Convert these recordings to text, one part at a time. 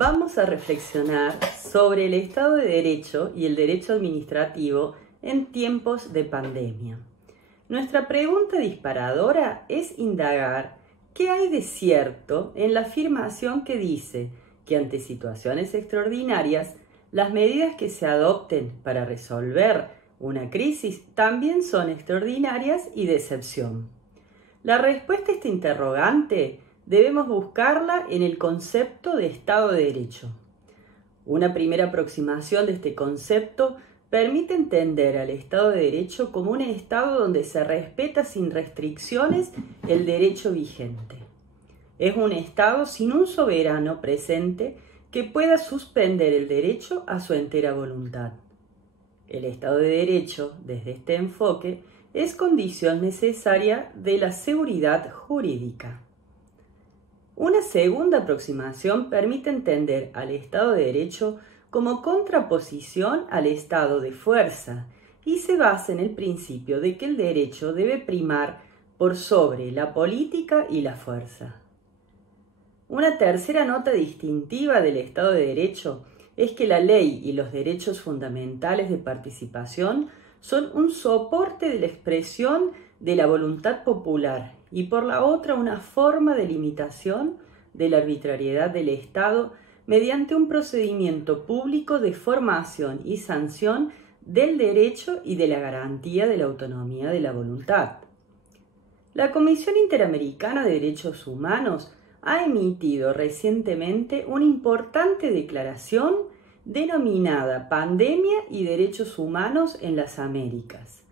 vamos a reflexionar sobre el Estado de Derecho y el derecho administrativo en tiempos de pandemia. Nuestra pregunta disparadora es indagar qué hay de cierto en la afirmación que dice que ante situaciones extraordinarias, las medidas que se adopten para resolver una crisis también son extraordinarias y de excepción. La respuesta a este interrogante debemos buscarla en el concepto de Estado de Derecho. Una primera aproximación de este concepto permite entender al Estado de Derecho como un Estado donde se respeta sin restricciones el derecho vigente. Es un Estado sin un soberano presente que pueda suspender el derecho a su entera voluntad. El Estado de Derecho, desde este enfoque, es condición necesaria de la seguridad jurídica. Una segunda aproximación permite entender al Estado de Derecho como contraposición al estado de fuerza y se basa en el principio de que el derecho debe primar por sobre la política y la fuerza. Una tercera nota distintiva del Estado de Derecho es que la ley y los derechos fundamentales de participación son un soporte de la expresión de la voluntad popular y por la otra una forma de limitación de la arbitrariedad del Estado mediante un procedimiento público de formación y sanción del derecho y de la garantía de la autonomía de la voluntad. La Comisión Interamericana de Derechos Humanos ha emitido recientemente una importante declaración denominada Pandemia y Derechos Humanos en las Américas,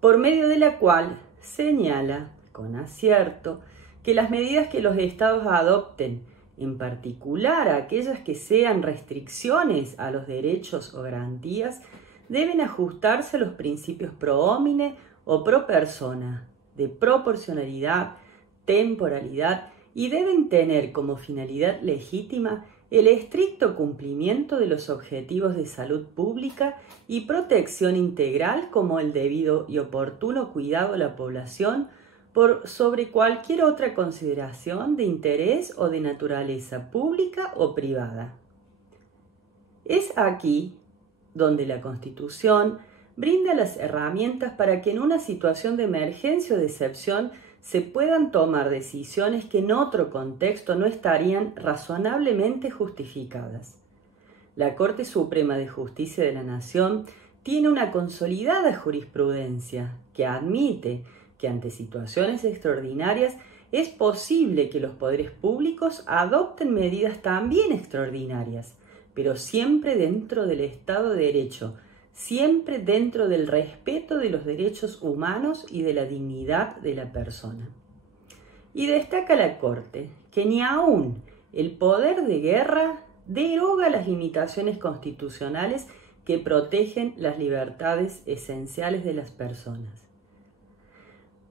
por medio de la cual señala, con acierto, que las medidas que los estados adopten, en particular aquellas que sean restricciones a los derechos o garantías, deben ajustarse a los principios pro homine o pro persona, de proporcionalidad, temporalidad y deben tener como finalidad legítima el estricto cumplimiento de los objetivos de salud pública y protección integral como el debido y oportuno cuidado a la población por sobre cualquier otra consideración de interés o de naturaleza pública o privada. Es aquí donde la Constitución brinda las herramientas para que en una situación de emergencia o de excepción se puedan tomar decisiones que en otro contexto no estarían razonablemente justificadas. La Corte Suprema de Justicia de la Nación tiene una consolidada jurisprudencia que admite que ante situaciones extraordinarias es posible que los poderes públicos adopten medidas también extraordinarias, pero siempre dentro del Estado de Derecho, siempre dentro del respeto de los derechos humanos y de la dignidad de la persona. Y destaca la Corte que ni aún el poder de guerra deroga las limitaciones constitucionales que protegen las libertades esenciales de las personas.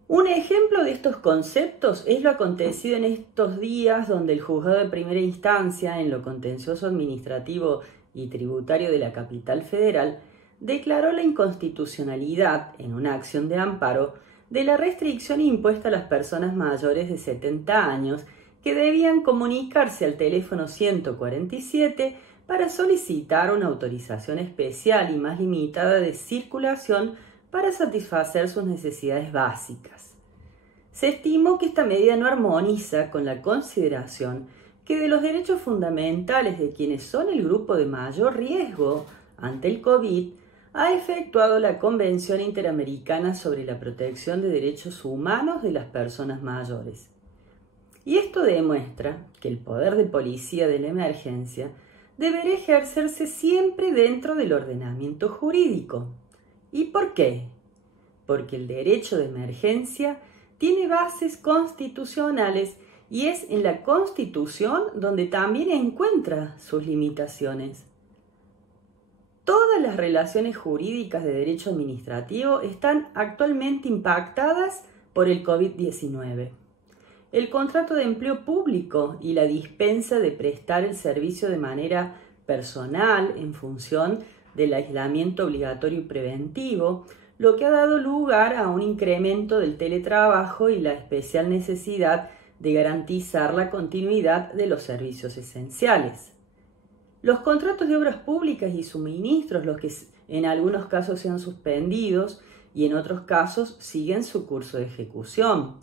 Un ejemplo de estos conceptos es lo acontecido en estos días donde el juzgado de primera instancia en lo contencioso administrativo y tributario de la capital federal declaró la inconstitucionalidad, en una acción de amparo, de la restricción impuesta a las personas mayores de 70 años que debían comunicarse al teléfono 147 para solicitar una autorización especial y más limitada de circulación para satisfacer sus necesidades básicas. Se estimó que esta medida no armoniza con la consideración que de los derechos fundamentales de quienes son el grupo de mayor riesgo ante el COVID ha efectuado la Convención Interamericana sobre la Protección de Derechos Humanos de las Personas Mayores. Y esto demuestra que el poder de policía de la emergencia deberá ejercerse siempre dentro del ordenamiento jurídico. ¿Y por qué? Porque el derecho de emergencia tiene bases constitucionales y es en la Constitución donde también encuentra sus limitaciones. Todas las relaciones jurídicas de derecho administrativo están actualmente impactadas por el COVID-19. El contrato de empleo público y la dispensa de prestar el servicio de manera personal en función del aislamiento obligatorio y preventivo, lo que ha dado lugar a un incremento del teletrabajo y la especial necesidad de garantizar la continuidad de los servicios esenciales. Los contratos de obras públicas y suministros, los que en algunos casos se han suspendidos y en otros casos siguen su curso de ejecución.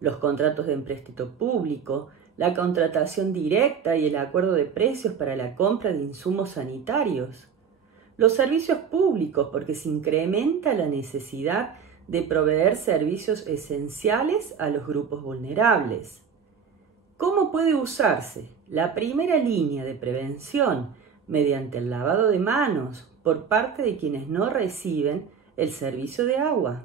Los contratos de empréstito público, la contratación directa y el acuerdo de precios para la compra de insumos sanitarios. Los servicios públicos, porque se incrementa la necesidad de proveer servicios esenciales a los grupos vulnerables. ¿Cómo puede usarse la primera línea de prevención mediante el lavado de manos por parte de quienes no reciben el servicio de agua?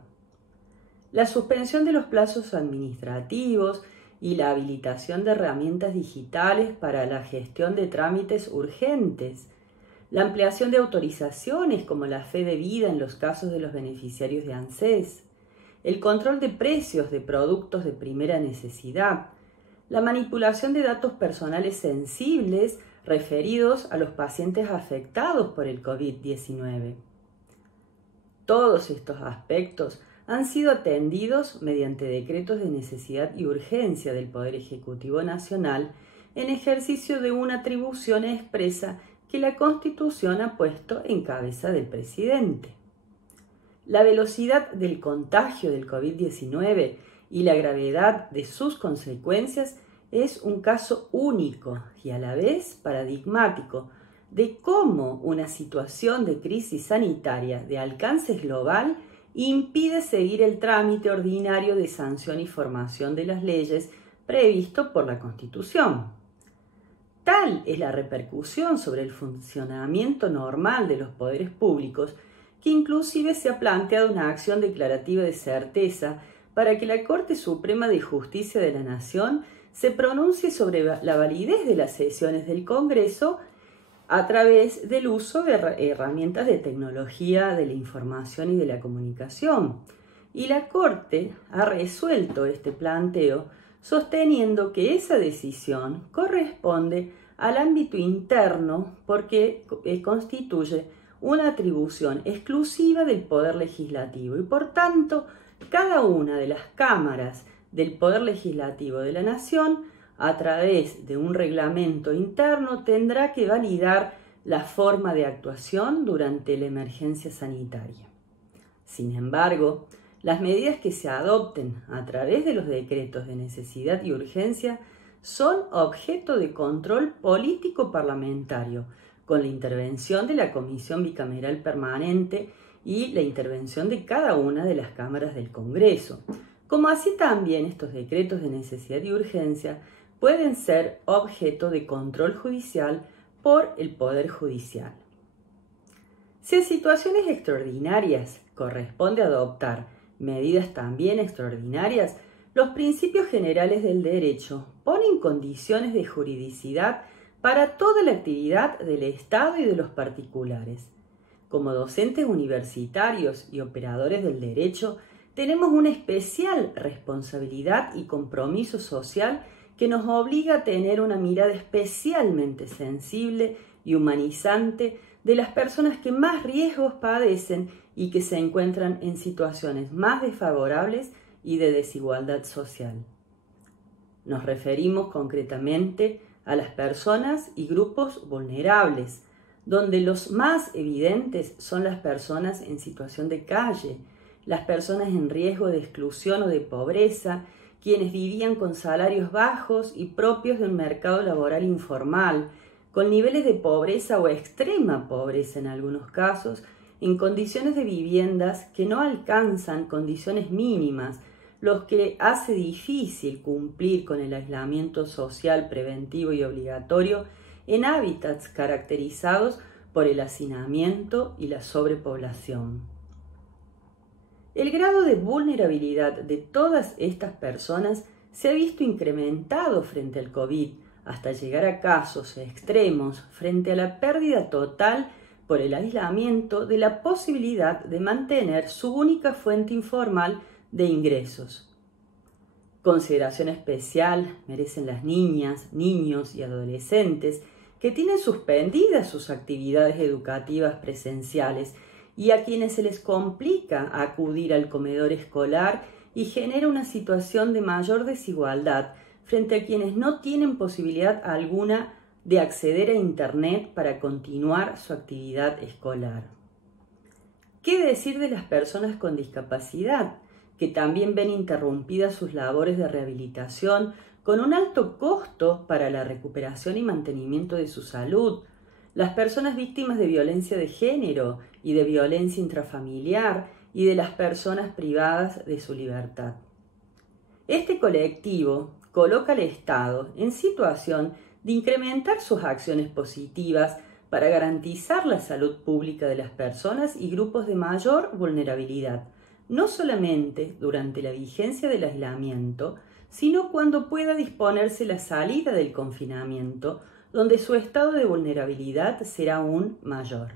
La suspensión de los plazos administrativos y la habilitación de herramientas digitales para la gestión de trámites urgentes, la ampliación de autorizaciones como la fe de vida en los casos de los beneficiarios de ANSES, el control de precios de productos de primera necesidad, la manipulación de datos personales sensibles referidos a los pacientes afectados por el COVID-19. Todos estos aspectos han sido atendidos mediante decretos de necesidad y urgencia del Poder Ejecutivo Nacional en ejercicio de una atribución expresa que la Constitución ha puesto en cabeza del presidente. La velocidad del contagio del COVID-19 y la gravedad de sus consecuencias es un caso único y a la vez paradigmático de cómo una situación de crisis sanitaria de alcance global impide seguir el trámite ordinario de sanción y formación de las leyes previsto por la Constitución. Tal es la repercusión sobre el funcionamiento normal de los poderes públicos que inclusive se ha planteado una acción declarativa de certeza para que la Corte Suprema de Justicia de la Nación se pronuncie sobre la validez de las sesiones del Congreso a través del uso de herramientas de tecnología de la información y de la comunicación. Y la Corte ha resuelto este planteo sosteniendo que esa decisión corresponde al ámbito interno porque constituye una atribución exclusiva del Poder Legislativo y por tanto cada una de las cámaras del Poder Legislativo de la Nación a través de un reglamento interno tendrá que validar la forma de actuación durante la emergencia sanitaria. Sin embargo, las medidas que se adopten a través de los decretos de necesidad y urgencia son objeto de control político parlamentario, con la intervención de la Comisión Bicameral Permanente y la intervención de cada una de las cámaras del Congreso, como así también estos decretos de necesidad y urgencia pueden ser objeto de control judicial por el Poder Judicial. Si en situaciones extraordinarias corresponde adoptar medidas también extraordinarias, los principios generales del derecho ponen condiciones de juridicidad para toda la actividad del Estado y de los particulares. Como docentes universitarios y operadores del derecho, tenemos una especial responsabilidad y compromiso social que nos obliga a tener una mirada especialmente sensible y humanizante de las personas que más riesgos padecen y que se encuentran en situaciones más desfavorables y de desigualdad social. Nos referimos concretamente a las personas y grupos vulnerables, donde los más evidentes son las personas en situación de calle, las personas en riesgo de exclusión o de pobreza, quienes vivían con salarios bajos y propios de un mercado laboral informal, con niveles de pobreza o extrema pobreza en algunos casos, en condiciones de viviendas que no alcanzan condiciones mínimas, lo que hace difícil cumplir con el aislamiento social preventivo y obligatorio en hábitats caracterizados por el hacinamiento y la sobrepoblación. El grado de vulnerabilidad de todas estas personas se ha visto incrementado frente al COVID, hasta llegar a casos extremos frente a la pérdida total por el aislamiento de la posibilidad de mantener su única fuente informal de ingresos. Consideración especial merecen las niñas, niños y adolescentes que tienen suspendidas sus actividades educativas presenciales y a quienes se les complica acudir al comedor escolar y genera una situación de mayor desigualdad frente a quienes no tienen posibilidad alguna de acceder a Internet para continuar su actividad escolar. ¿Qué decir de las personas con discapacidad, que también ven interrumpidas sus labores de rehabilitación con un alto costo para la recuperación y mantenimiento de su salud? Las personas víctimas de violencia de género y de violencia intrafamiliar y de las personas privadas de su libertad. Este colectivo coloca al Estado en situación de incrementar sus acciones positivas para garantizar la salud pública de las personas y grupos de mayor vulnerabilidad, no solamente durante la vigencia del aislamiento, sino cuando pueda disponerse la salida del confinamiento, donde su estado de vulnerabilidad será aún mayor.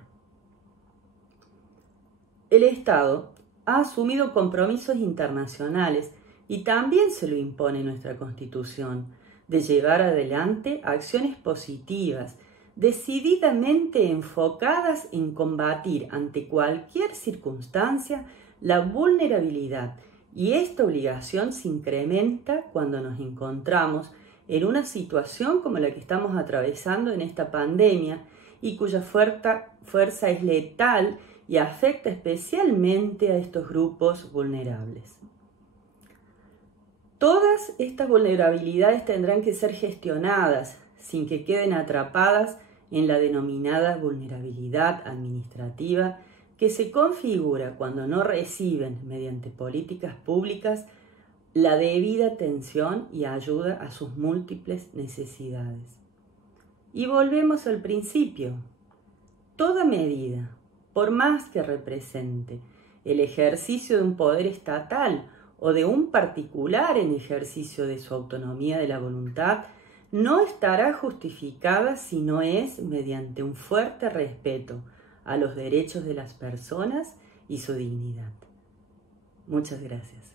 El Estado ha asumido compromisos internacionales y también se lo impone nuestra Constitución, de llevar adelante acciones positivas, decididamente enfocadas en combatir ante cualquier circunstancia la vulnerabilidad, y esta obligación se incrementa cuando nos encontramos en una situación como la que estamos atravesando en esta pandemia y cuya fuerza es letal y afecta especialmente a estos grupos vulnerables. Todas estas vulnerabilidades tendrán que ser gestionadas sin que queden atrapadas en la denominada vulnerabilidad administrativa, que se configura cuando no reciben, mediante políticas públicas, la debida atención y ayuda a sus múltiples necesidades. Y volvemos al principio. Toda medida, por más que represente el ejercicio de un poder estatal o de un particular en ejercicio de su autonomía de la voluntad, no estará justificada si no es mediante un fuerte respeto a los derechos de las personas y su dignidad. Muchas gracias.